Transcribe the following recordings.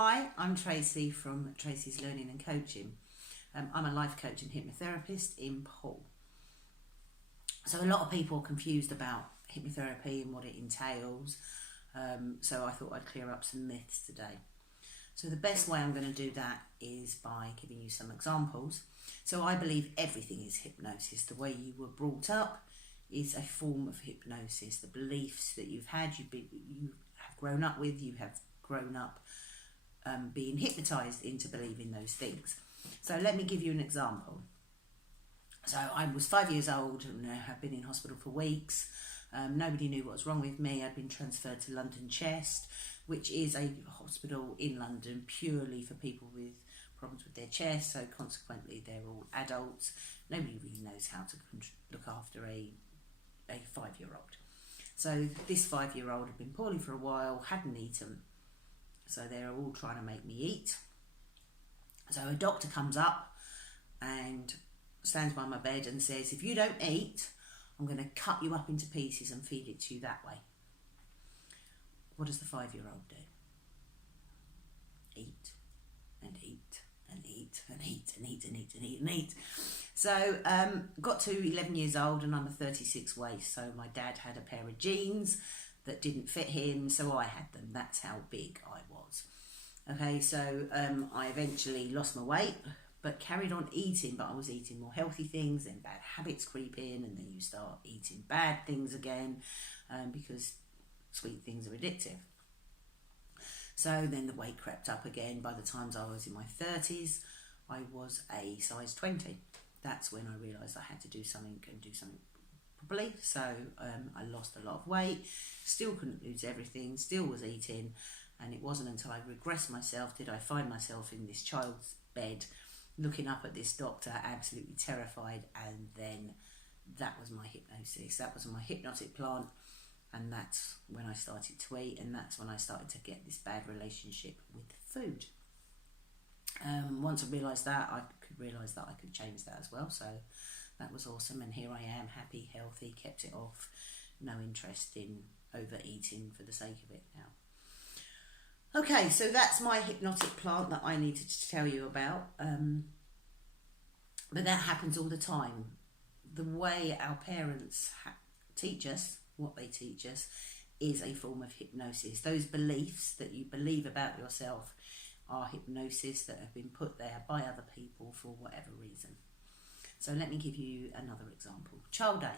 Hi, I'm Tracy from Tracy's Learning and Coaching. I'm a life coach and hypnotherapist in Poole. So a lot of people are confused about hypnotherapy and what it entails. So I thought I'd clear up some myths today. So the best way I'm going to do that is by giving you some examples. So I believe everything is hypnosis. The way you were brought up is a form of hypnosis. The beliefs that you've had, you have grown up with, you have grown up being hypnotised into believing those things. So let me give you an example. So I was 5 years old and have been in hospital for weeks. Nobody knew what was wrong with me. I'd been transferred to London Chest, which is a hospital in London purely for people with problems with their chest. So consequently, they're all adults. Nobody really knows how to look after a 5-year-old. So this 5-year-old had been poorly for a while, hadn't eaten. So they're all trying to make me eat. So a doctor comes up and stands by my bed and says, if you don't eat, I'm going to cut you up into pieces and feed it to you that way. What does the 5-year-old do? Eat and eat and eat and eat and eat and eat and eat and eat. So got to 11 years old and I'm a 36 waist. So my dad had a pair of jeans that didn't fit him, so I had them. That's how big I was. Okay, so I eventually lost my weight, but carried on eating, but I was eating more healthy things, then bad habits creep in, and then you start eating bad things again, because sweet things are addictive. So then the weight crept up again. By the time I was in my 30s, I was a size 20. That's when I realised I had to do something and do something properly. So I lost a lot of weight, still couldn't lose everything, still was eating, and it wasn't until I regressed myself did I find myself in this child's bed looking up at this doctor, absolutely terrified. And then that was my hypnosis, that was my hypnotic plant, and that's when I started to eat, and that's when I started to get this bad relationship with food. Once I realised that, I could realise that I could change that as well. So that was awesome, and here I am, happy, healthy, kept it off, no interest in overeating for the sake of it now. Okay, so that's my hypnotic plant that I needed to tell you about. But that happens all the time. The way our parents teach us, what they teach us, is a form of hypnosis. Those beliefs that you believe about yourself are hypnosis that have been put there by other people for whatever reason. So let me give you another example. Child A.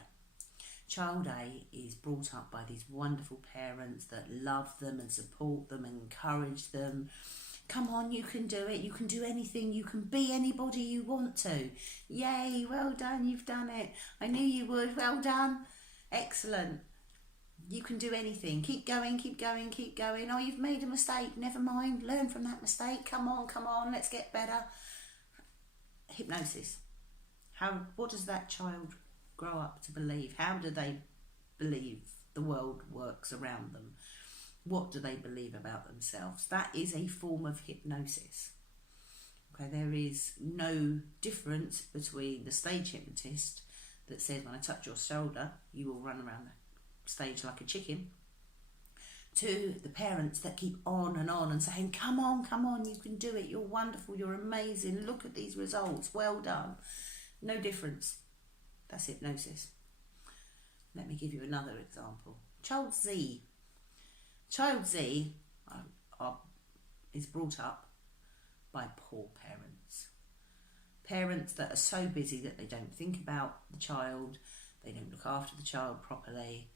Child A is brought up by these wonderful parents that love them and support them and encourage them. Come on, you can do it. You can do anything. You can be anybody you want to. Yay, well done, you've done it. I knew you would. Well done. Excellent. You can do anything. Keep going, keep going, keep going. Oh, you've made a mistake. Never mind. Learn from that mistake. Come on. Let's get better. Hypnosis. What does that child grow up to believe? How do they believe the world works around them? What do they believe about themselves? That is a form of hypnosis. Okay, there is no difference between the stage hypnotist that says, when I touch your shoulder, you will run around the stage like a chicken, to the parents that keep on and saying, come on, you can do it, you're wonderful, you're amazing, look at these results, well done. No difference. That's hypnosis. Let me give you another example. Child Z. Child Z is brought up by poor parents. Parents that are so busy that they don't think about the child, they don't look after the child properly,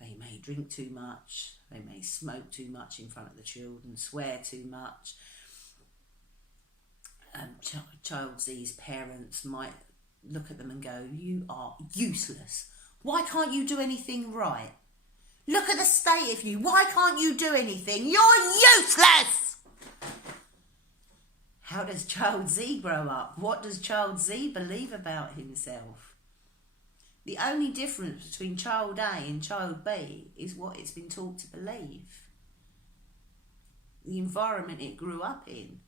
they may drink too much, they may smoke too much in front of the children, swear too much. Child Z's parents might look at them and go, you are useless. Why can't you do anything right? Look at the state of you. Why can't you do anything? You're useless! How does Child Z grow up? What does Child Z believe about himself? The only difference between Child A and Child B is what it's been taught to believe. The environment it grew up in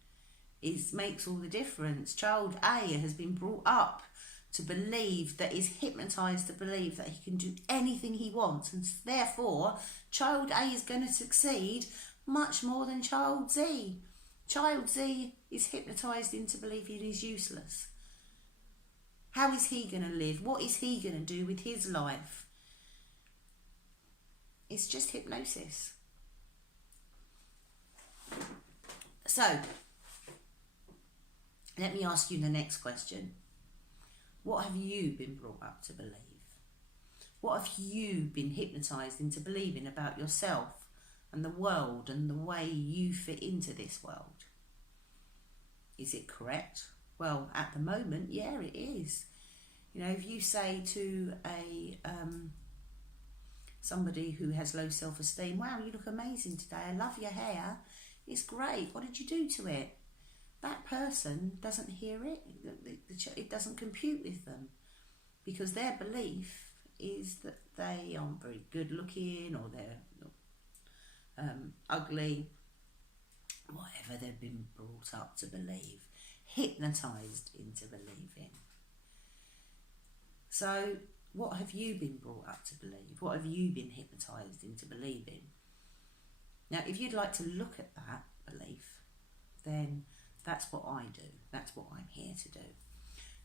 makes all the difference. Child A has been brought up to believe, that is hypnotised to believe that he can do anything he wants, and therefore child A is going to succeed much more than Child Z. Child Z is hypnotised into believing he's useless. How is he going to live? What is he going to do with his life? It's just hypnosis. So, let me ask you the next question. What have you been brought up to believe? What have you been hypnotised into believing about yourself and the world and the way you fit into this world? Is it correct? Well, at the moment, yeah, it is. You know, if you say to somebody who has low self-esteem, wow, you look amazing today, I love your hair, it's great, what did you do to it? That person doesn't hear it, it doesn't compute with them, because their belief is that they aren't very good looking, or they're ugly, whatever they've been brought up to believe, hypnotised into believing. So what have you been brought up to believe? What have you been hypnotised into believing? Now, if you'd like to look at that belief, then that's what I do. That's what I'm here to do.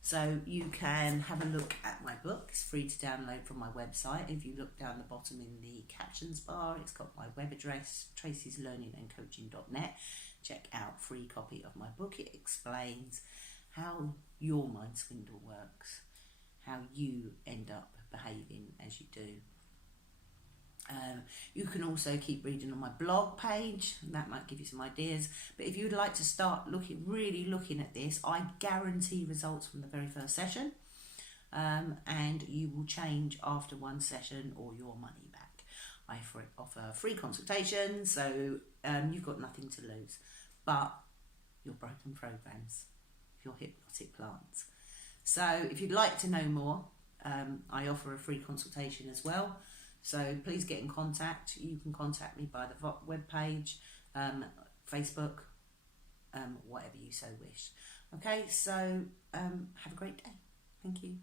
So you can have a look at my book. It's free to download from my website. If you look down the bottom in the captions bar, it's got my web address, tracyslearningandcoaching.net. Check out free copy of my book. It explains how your mind swindle works, how you end up behaving as you do. You can also keep reading on my blog page, and that might give you some ideas. But if you would like to start really looking at this, I guarantee results from the very first session, and you will change after one session or your money back. I offer free consultation, so you've got nothing to lose but your broken programs, your hypnotic plants. So if you'd like to know more, I offer a free consultation as well. So please get in contact. You can contact me by the webpage, Facebook, whatever you so wish. Okay, so have a great day. Thank you.